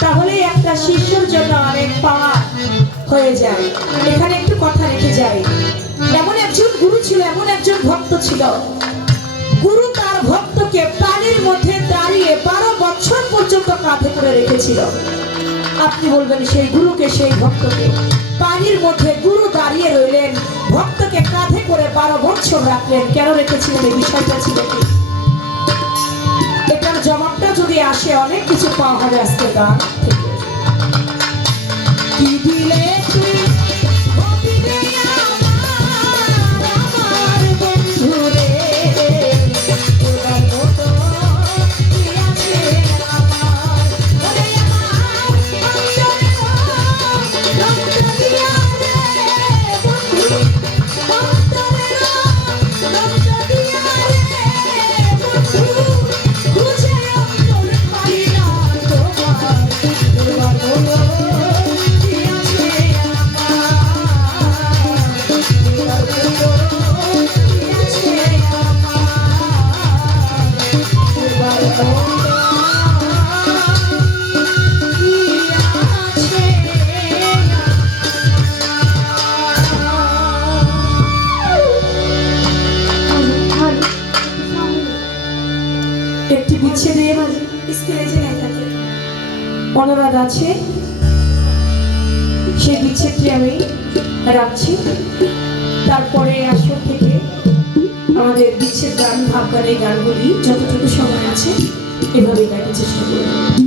তাহলে একটা শিশুর জন্য অনেক পাওয়া হয়ে যায়। এখানে একটু কথা রেখে যায় এমন একজন গুরু ছিল, এমন একজন ভক্ত ছিল। গুরু তার ভক্তকে পানির মধ্যে দাঁড়িয়ে বারো বছর পর্যন্ত কাঁধে করে রেখেছিল। আপনি বলবেন, সেই গুরুকে, সেই ভক্তকে? পানির মধ্যে গুরু দাঁড়িয়ে রইলেন, ভক্তকে কাঁধে করে বারো বছর রাখলেন। কেন রেখেছিলেন? এই বিষয়টা ছিল কি? এটার যদি আসে অনেক কিছু পাওয়া আজকে গান থেকে। কি দিলে একটি বিচ্ছেদের অনুরাগ আছে? সেই বিচ্ছেদটি আমি রাখছি। তারপরে আসর থেকে আমাদের বিচ্ছেদ গান ভাব গানের গানগুলি, যতটুকু সময় আছে এভাবে গাইতে চেষ্টা করব।